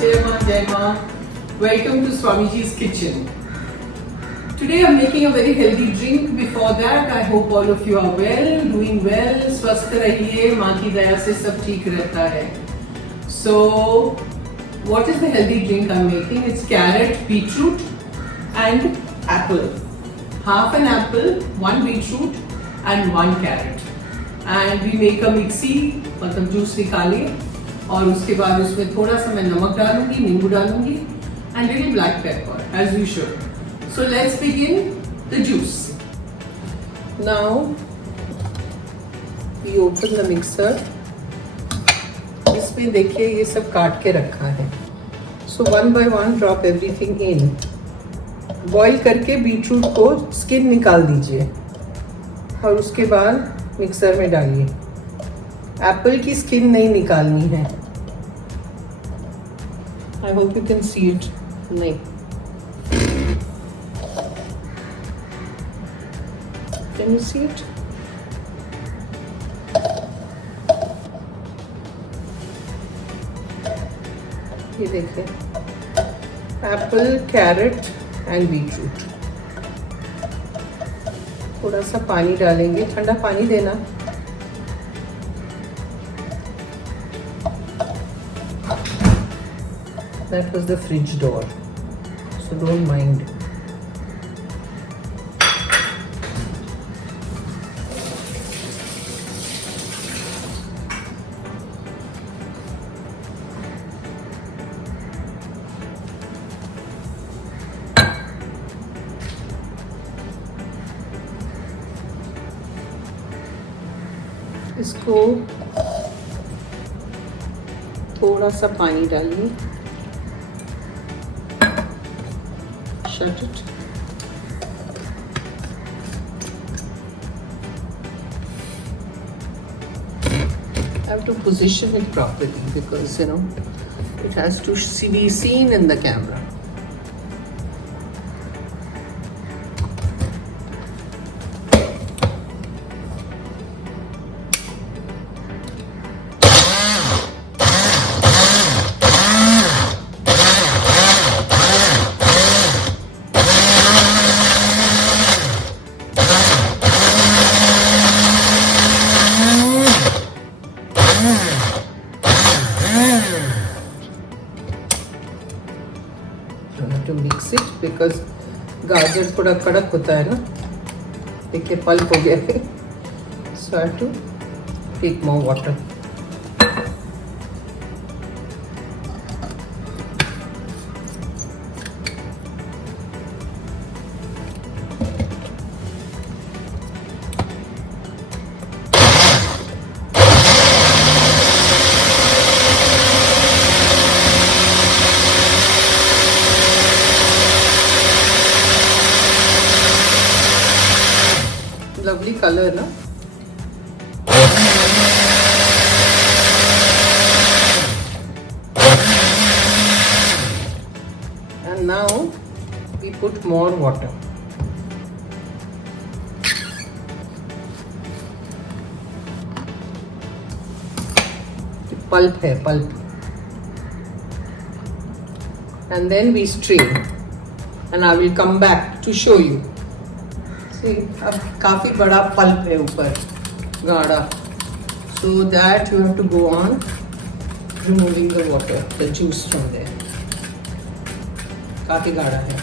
Jai Ma. Welcome to Swamiji's kitchen. Today I'm making a very healthy drink. Before that, I hope all of you are well, doing well, स्वस्थ रहिए, माँ की दया से सब ठीक रहता है. So, what is the healthy drink I'm making? It's carrot, beetroot, and apple. Half an apple, 1 beetroot, and 1 carrot. And we make a mixie, मतलब जूस निकाले, और उसके बाद उसमें थोड़ा सा मैं नमक डालूंगी, नींबू डालूंगी, and little black pepper, as you should. So let's begin the juice. Now we open the mixer. इसमें देखिए ये सब काट के रखा है. So one by one drop everything in. Boil करके बीटरूट को स्किन निकाल दीजिए और उसके बाद मिक्सर में डालिए. एप्पल की स्किन नहीं निकालनी है. I hope you can see it. नहीं, कैन यू सी इट? ये देखिए, एप्पल, कैरेट एंड बीटरूट. थोड़ा सा पानी डालेंगे, ठंडा पानी देना. That was the fridge door, so don't mind. इसको थोड़ा सा पानी डालिए. Shut it. I have to position it properly because it has to be seen in the camera. To mix it because गाजर थोड़ा कड़क होता है ना. देखिए पल्प हो गया है. So I have to take more water. Lovely color, no? And now we put more water. Pulp है, pulp. And then we strain. And I will come back to show you. अब काफ़ी बड़ा pulp है ऊपर, गाढ़ा. So that you have to go on removing the water, the juice from there. काफ़ी गाढ़ा है.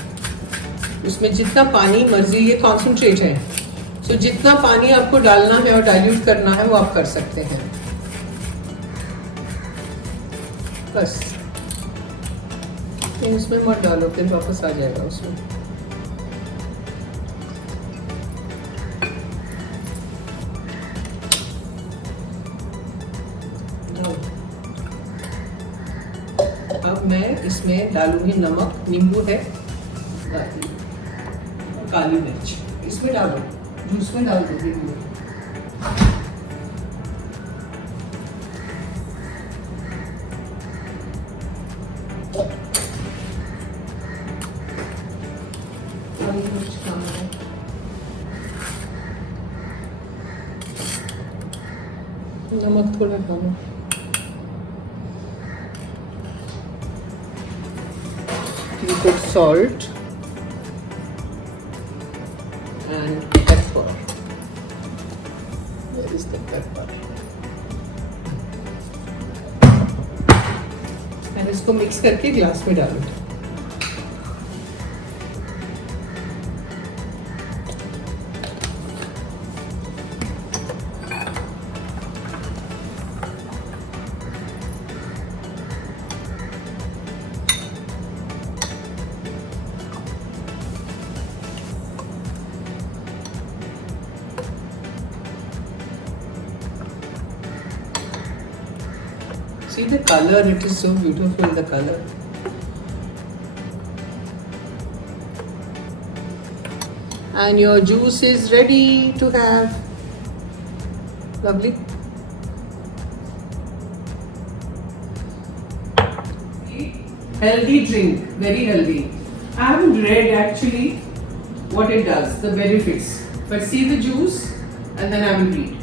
उसमें जितना पानी मर्जी, ये कॉन्सेंट्रेट है. So जितना पानी आपको डालना है और डाइल्यूट करना है वो आप कर सकते हैं. बस इसमें मत डालो, फिर वापस आ जाएगा उसमें. अब मैं इसमें डालूंगी नमक, नींबू है, काली मिर्च. इसमें डालो, जूस में डाल दूंगी. काली मिर्च कम है. नमक थोड़ा कम है. We put salt and pepper. Where is the pepper? And इसको मिक्स करके ग्लास में डालो. See the color, it is so beautiful, the color. And your juice is ready to have. Lovely. Healthy drink, very healthy. I haven't read actually what it does, the benefits. But see the juice and then I will read.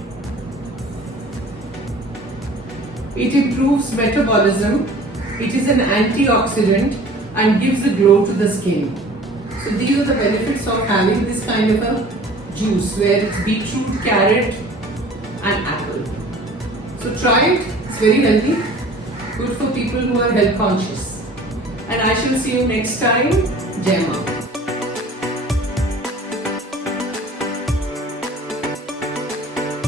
It improves metabolism, it is an antioxidant and gives a glow to the skin. So these are the benefits of having this kind of a juice where it's beetroot, carrot and apple. So try it, it's very healthy, good for people who are health conscious. And I shall see you next time. Jai Maa.